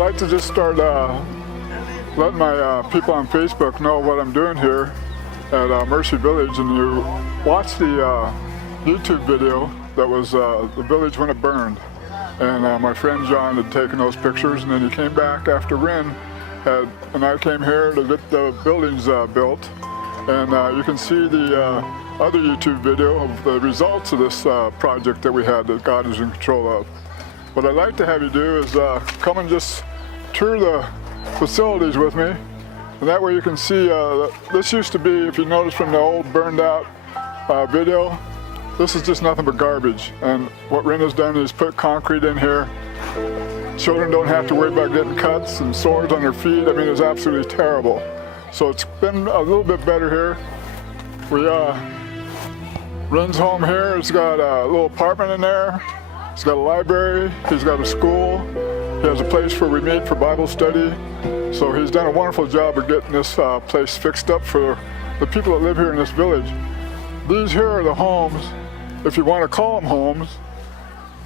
like to just start letting my people on Facebook know what I'm doing here at Mercy Village. And you watched the YouTube video that was the village when it burned. And my friend John had taken those pictures, and then he came back after Rin and I came here to get the buildings built. And you can see the other YouTube video of the results of this project that we had that God is in control of. What I'd like to have you do is come and just tour the facilities with me. And that way you can see, this used to be, if you notice from the old burned out video, this is just nothing but garbage. And what Rin has done is put concrete in here. Children don't have to worry about getting cuts and sores on their feet. I mean, it's absolutely terrible. So it's been a little bit better here. Rin's home here has got a little apartment in there. He's got a library, he's got a school. He has a place where we meet for Bible study. So he's done a wonderful job of getting this place fixed up for the people that live here in this village. These here are the homes, if you want to call them homes.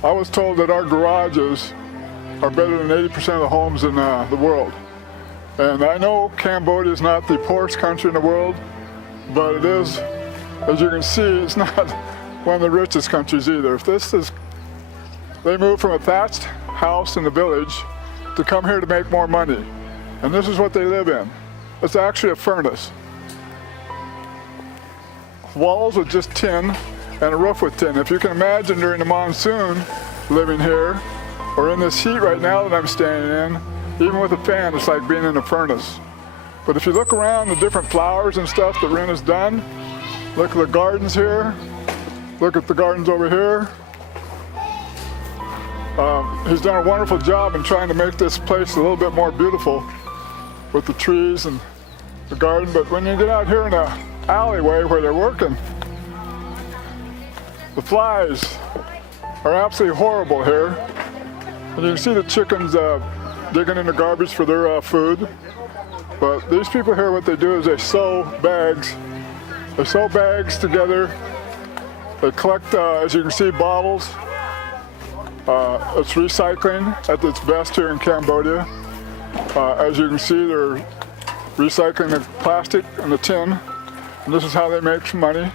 I was told that our garages are better than 80% of the homes in the world. And I know Cambodia is not the poorest country in the world, but it is, as you can see, it's not one of the richest countries either. They moved from a thatched house in the village to come here to make more money. And this is what they live in. It's actually a furnace. Walls with just tin and a roof with tin. If you can imagine during the monsoon living here, or in this heat right now that I'm standing in, even with a fan, it's like being in a furnace. But if you look around the different flowers and stuff that Rin has done, look at the gardens here, look at the gardens over here. He's done a wonderful job in trying to make this place a little bit more beautiful with the trees and the garden. But when you get out here in the alleyway where they're working, the flies are absolutely horrible here. And you can see the chickens digging in the garbage for their food. But these people here, what they do is they sew bags. They sew bags together. They collect, as you can see, bottles. It's recycling at its best here in Cambodia. As you can see, they're recycling the plastic and the tin. And this is how they make some money.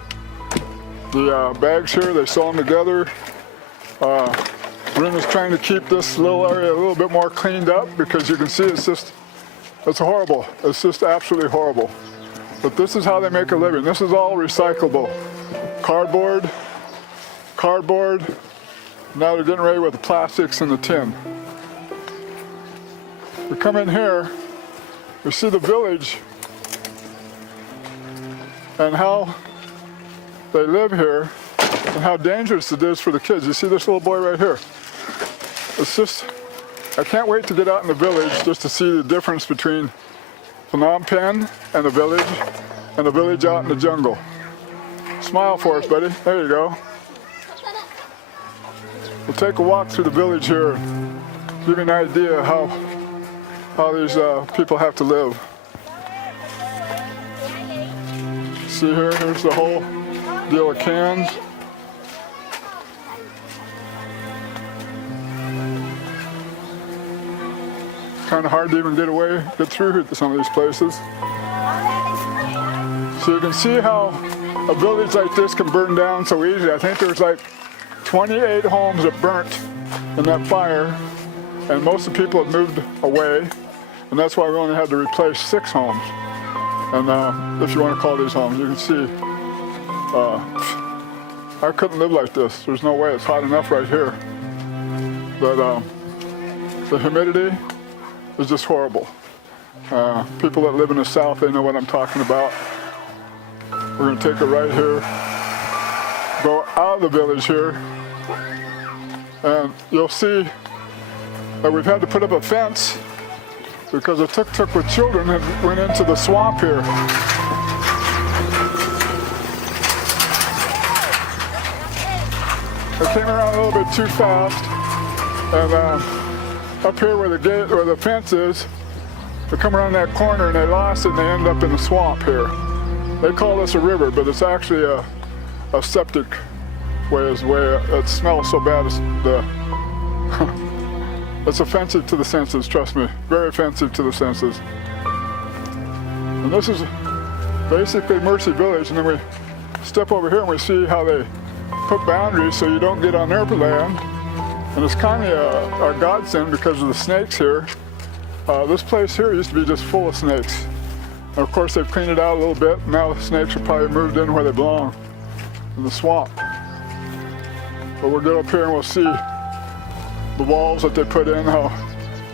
The bags here, they sew them together. Rin is trying to keep this little area a little bit more cleaned up because you can see it's horrible. It's just absolutely horrible. But this is how they make a living. This is all recyclable. Cardboard. Now they're getting ready with the plastics and the tin. We come in here, we see the village and how they live here and how dangerous it is for the kids. You see this little boy right here? It's just, I can't wait to get out in the village just to see the difference between Phnom Penh and the village out in the jungle. Smile for us, buddy. There you go. We'll take a walk through the village here and give you an idea how these people have to live. See here, here's the whole deal of cans. Kind of hard to even get through here to some of these places. So you can see how a village like this can burn down so easily. I think there's like 28 homes that burnt in that fire, and most of the people have moved away, and that's why we only had to replace 6 homes. And if you want to call these homes, you can see, I couldn't live like this. There's no way. It's hot enough right here. But the humidity is just horrible. People that live in the south, they know what I'm talking about. We're going to take it right here, go out of the village here, and you'll see that we've had to put up a fence because a tuk-tuk with children went into the swamp here. They came around a little bit too fast, and up here where the fence is, they come around that corner and they lost it and they end up in the swamp here. They call this a river, but it's actually a septic way. It smells so bad. It's offensive to the senses, trust me. Very offensive to the senses. And this is basically Mercy Village, and then we step over here and we see how they put boundaries so you don't get on their land. And it's kind of a godsend because of the snakes here. This place here used to be just full of snakes. And of course they've cleaned it out a little bit. Now the snakes are probably moved in where they belong, in the swamp. But we'll get up here and we'll see the walls that they put in, how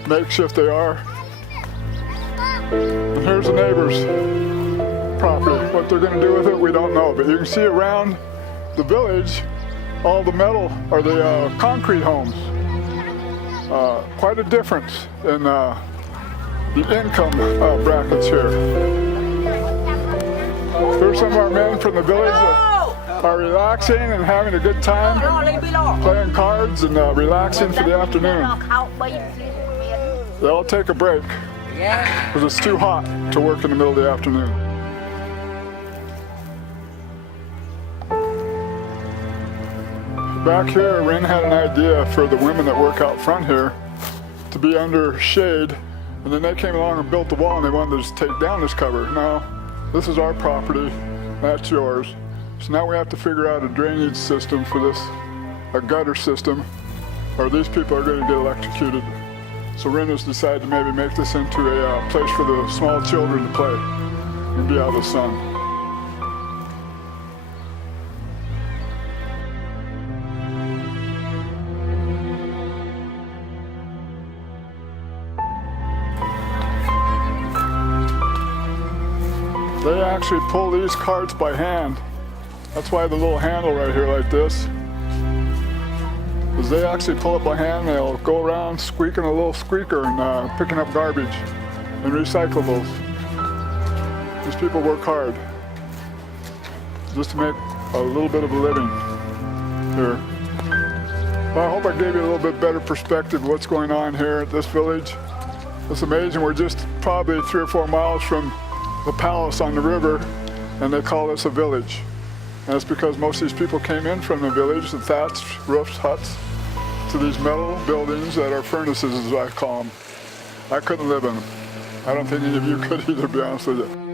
makeshift they are. And here's the neighbor's property. What they're going to do with it, we don't know. But you can see around the village, all the metal, or the concrete homes. Quite a difference in the income brackets here. Here's some of our men from the village that are relaxing and having a good time, playing cards and relaxing for the afternoon. They'll take a break because it's too hot to work in the middle of the afternoon. Back here, Ren had an idea for the women that work out front here to be under shade, and then they came along and built the wall and they wanted to just take down this cover. No, this is our property, that's yours. So now we have to figure out a drainage system for this, a gutter system, or these people are going to get electrocuted. So Ren has decided to maybe make this into a place for the small children to play and be out of the sun. They actually pull these carts by hand. That's why the little handle right here like this. Because they actually pull it by hand, they'll go around squeaking a little squeaker and picking up garbage and recyclables. These people work hard just to make a little bit of a living here. Well, I hope I gave you a little bit better perspective of what's going on here at this village. It's amazing, we're just probably 3 or 4 miles from the palace on the river, and they call this a village. And it's because most of these people came in from the village, the thatched roofed huts, to these metal buildings that are furnaces, as I call them. I couldn't live in them. I don't think any of you could either, to be honest with you.